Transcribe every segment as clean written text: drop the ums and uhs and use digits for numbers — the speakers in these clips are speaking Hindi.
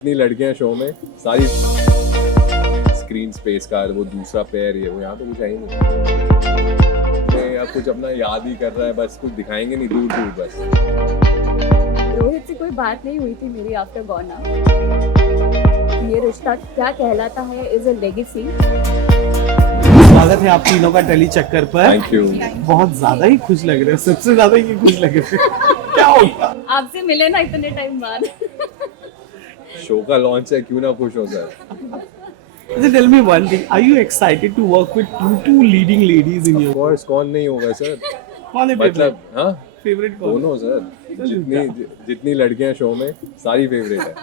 इतनी लड़कियां शो में सारी स्क्रीन स्पेस का वो दूसरा पैर ये वो यहाँ तो कुछ है ही नहीं या कुछ अपना याद ही कर रहा है, बस कुछ दिखाएंगे नहीं, दूर दूर बस। रोहित से कोई बात नहीं हुई थी मेरी आफ्टर गॉना। ये रिश्ता क्या कहलाता है इज अ लेगेसी। स्वागत है आप तीनों का टेली चक्कर पर। Thank you. बहुत ज्यादा ही खुश लग रहे हो, सबसे ज्यादा ही खुश लग रहे हो। क्या होगा? आपसे मिले ना इतने टाइम बाद। शो का लॉन्च है, क्यों ना खुश हो sir. Tell me one thing, are you excited to work with two leading ladies in your? Course कौन नहीं होगा सर, कौन है मतलब हाँ फेवरेट कौन? दोनों सर। जितनी लड़कियां शो में सारी फेवरेट है,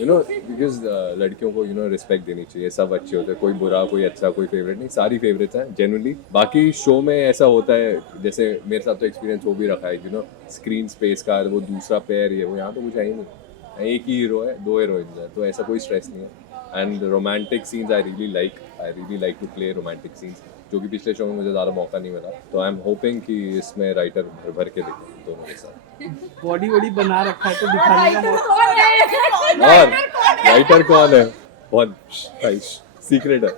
यू नो, बिकॉज लड़कियों को रिस्पेक्ट देनी चाहिए, सब अच्छे होते हैं, कोई बुरा कोई अच्छा कोई फेवरेट नहीं, सारी फेवरेट्स हैं जेन्युइनली। बाकी शो में ऐसा होता है, जैसे मेरे साथ तो एक्सपीरियंस हो भी रखा है, स्क्रीन स्पेस का वो दूसरा पैर ये वो यहाँ तो कुछ है ही नहीं, एक ही हीरो है, दो हीरोइंस है, तो ऐसा कोई स्ट्रेस नहीं है। And romantic scenes I really like to play romantic scenes, जो कि पिछले शो में मुझे ज़्यादा मौका नहीं मिला, तो आई एम होपिंग कि इसमें राइटर भर के देखें दोनों के साथ। बॉडी वॉडी बना रखा है तो दिखाने का मौका। और राइटर कौन है? बहुत सीक्रेट है।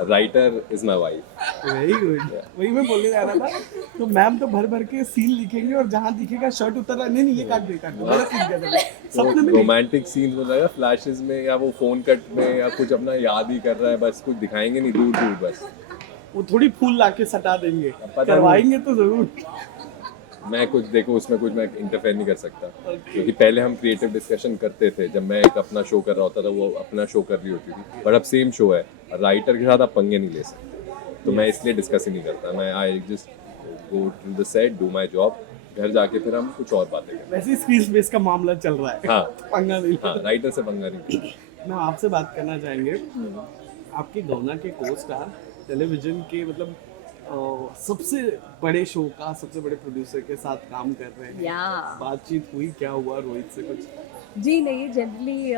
Writer is my wife. Very good, वही मैं बोलने जा रहा था। तो मैम तो भर भर के सीन लिखेंगे और जहाँ दिखेगा शर्ट उतर रहा है, नहीं ये काट दे गलत लिख दिया सपने में। रोमांटिक सीन्स में लगा फ्लैशेस में या वो फोन कट में या कुछ अपना याद ही कर रहा है, बस कुछ दिखाएंगे नहीं, दूर दूर बस। वो थोड़ी फूल लाके सटा देंगे, पता करवाएंगे तो जरूर। मैं कुछ देखो उसमें कुछ मैं इंटरफेयर नहीं कर सकता, क्योंकि पहले हम क्रिएटिव डिस्कशन करते थे, जब मैं एक अपना शो कर रहा होता था, वो अपना शो कर रही होती थी, बट अब सेम शो है, राइटर के साथ आप पंगे नहीं ले सकते, तो मैं इसलिए डिस्कस ही नहीं करता। मैं I just go to the set, do my job, घर जाके फिर हम कुछ और बातें करते वैसे स्क्रीन स्पेस का मामला चल रहा है। हाँ पंगा नहीं। हाँ, राइटर से पंगा नहीं। मैं आपसे बात करना चाहेंगे, आपके गौना के को स्टार टेलीविजन के मतलब सबसे बड़े शो का सबसे बड़े प्रोड्यूसर के साथ काम कर रहे हैं। बातचीत हुई, क्या हुआ रोहित से कुछ? जी नहीं, जनरली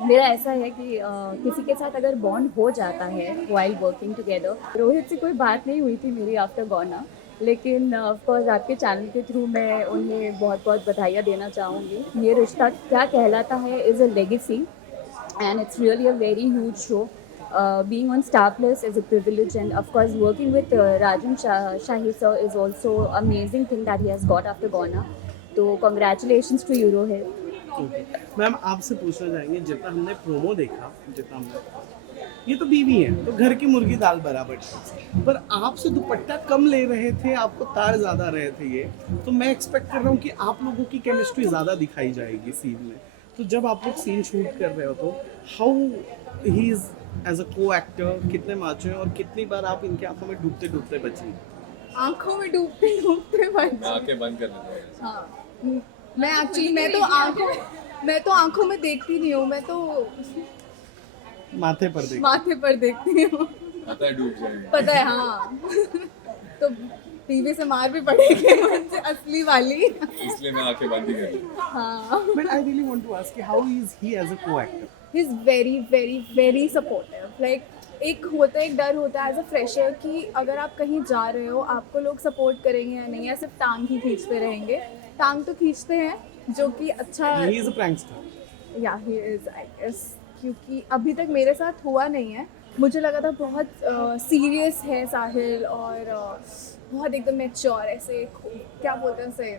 मेरा ऐसा है कि किसी के साथ अगर बॉन्ड हो जाता है वाइल वर्किंग टुगेदर। रोहित से कोई बात नहीं हुई थी मेरी आफ्टर गॉना, लेकिन ऑफकोर्स आपके चैनल के थ्रू मैं उन्हें बहुत बहुत बधाइयाँ देना चाहूँगी। ये रिश्ता क्या कहलाता है is a legacy and it's really a very huge show. Being on Star Plus is a privilege, and of course working with Rajan Shahi sir is also amazing thing that he has got after Gona. So congratulations to you Rohit. Ma'am आपसे पूछना चाहेंगे, जितना हमने प्रोमो देखा, ये तो बीवी है तो घर की मुर्गी दाल बराबर, पर आपसे दुपट्टा कम ले रहे थे, आपको तार ज्यादा रहे थे, ये तो मैं एक्सपेक्ट कर रहा हूँ कि आप लोगों की केमिस्ट्री ज्यादा दिखाई जाएगी सीन में। तो जब आप लोग सीन शूट कर रहे हो तो how he is as a coactor, कितने माचो हैं और कितनी बार आप इनके आंखों में डूबते डूबते बची? आंखों में डूबते डूबते बची। आंखें बंद कर लेते हैं। हाँ, मैं एक्चुअली मैं तो आंखों में देखती नहीं हूँ, मैं तो माथे पर देखती हूँ। पता है डूब जाएंगे। पता है हाँ। तो टीवी से मार भी पड़ेगी मुझसे असली वाली, इसलिए मैं आंखें बंद ही कर ली। हाँ। But I really want to ask, how is he as a co-actor? He is very very very supportive. Like एक डर होता है एज अ फ्रेशर कि अगर आप कहीं जा रहे हो आपको लोग सपोर्ट करेंगे या नहीं, या सिर्फ टांग ही खींचते रहेंगे। टांग तो खींचते हैं, जो कि अच्छा। He is a prankster. या ही इज़, आई गेस, क्योंकि अभी तक मेरे साथ हुआ नहीं है। मुझे लगा था बहुत सीरियस है साहिल और बहुत एकदम मैच्योर, ऐसे क्या बोलते हैं उसे,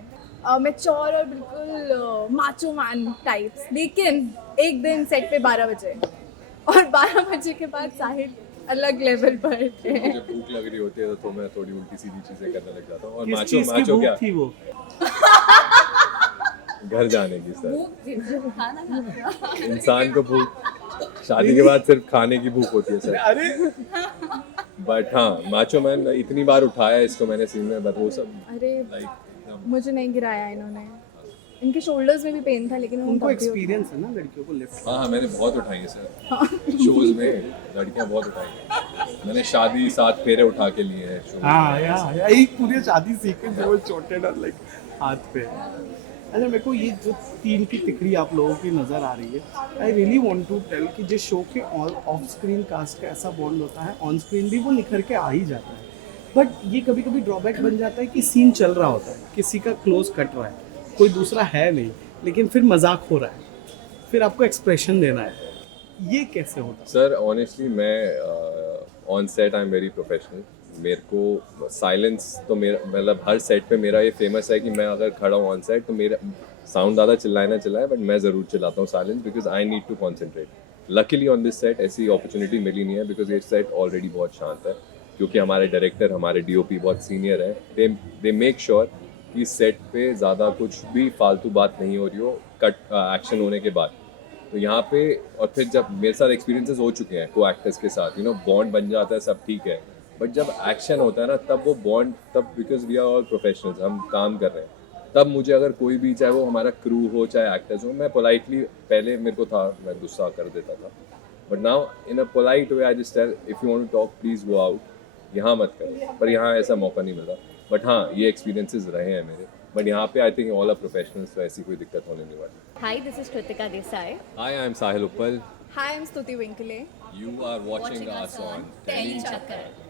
मैच्योर और बिल्कुल माचो मैन टाइप्स। लेकिन एक दिन सेट पे 12 बजे और 12 बजे के बाद साहिल अलग लेवल पर थे। मुझे भूख लग रही होती है तो मैं थोड़ी उल्टी सीधी चीजें करने लग जाता हूँ, और किस माचो चीज की माचो भूख क्या थी वो? घर जाने की सर। जो खाना खाता है। इंसान को भूख शादी के बाद सिर्फ खाने की भूख होती है सर। अरे बट हाँ, माचो मैन इतनी बार उठाया इसको मैंने सीन में, बट वो सब अरे लाइक मुझे नहीं गिराया इन्होंने, इनके शोल्डर्स में भी पेन था, लेकिन उनको तब भी एक्सपीरियंस है ना लड़कियों को लिफ्ट। हाँ मैंने बहुत उठाई है सर शोज में, लड़कियां बहुत उठाई हैं। मैंने शादी 7 फेरे उठा के लिए हैं शो। हाँ यार, एक पूरी शादी सीक्वेंस है वो चोटेड और लाइक हाथ पे। अच्छा, मेरे को ये जो 3 की तिकड़ी आप लोगों की नज़र आ रही है, I really want to tell कि जिस शो के ऑफ स्क्रीन कास्ट का ऐसा बॉन्ड होता है, ऑन स्क्रीन भी वो निखर के आ ही जाता है, बट ये कभी कभी ड्रॉबैक बन जाता है कि सीन चल रहा होता है, किसी का क्लोज कट रहा है, कोई दूसरा है नहीं, लेकिन फिर मजाक हो रहा है, फिर आपको एक्सप्रेशन देना है, ये कैसे होता सर ऑनेस्टली मैं on set I am very professional. मेरे को साइलेंस तो मेरा मतलब हर सेट पे मेरा ये फेमस है कि मैं अगर खड़ा हूँ ऑन सेट तो मेरा साउंड ज़्यादा चिल्लाए ना चिल्लाए बट मैं ज़रूर चिल्लाता हूँ silence because I need to concentrate. Luckily on this set ऐसी अपॉर्चुनिटी मिली नहीं है बिकॉज ये सेट ऑलरेडी बहुत शांत है क्योंकि हमारे डायरेक्टर हमारे डीओपी बहुत सीनियर है. दे मेक श्योर कि सेट पे ज़्यादा कुछ भी फालतू बात नहीं हो रही हो कट एक्शन होने के बाद. तो यहाँ पे और फिर जब मेरे साथ एक्सपीरियंसेस हो चुके हैं को एक्टर्स के साथ बॉन्ड बन जाता है सब ठीक है बट जब एक्शन होता है ना तब वो बॉन्ड तब because we are all professionals हम काम कर रहे हैं तब मुझे अगर कोई भी चाहे वो हमारा क्रू हो चाहे एक्टर्स हो मैं पोलाइटली पहले मेरे को था मैं गुस्सा कर देता था but now in a polite way I just tell if you want to talk please go out यहाँ मत करो पर यहाँ ऐसा मौका नहीं मिला बट हाँ ये एक्सपीरियंसेस रहे हैं मेरे बट यहाँ पे I think all are professionals तो ऐसी कोई दिक्कत होने नहीं वाली. Hi, this is Kritika Desai. Hi, I am Sahil Uppal. Hi, I'm Stuti Winkle. You are watching us on Telly Chakkar.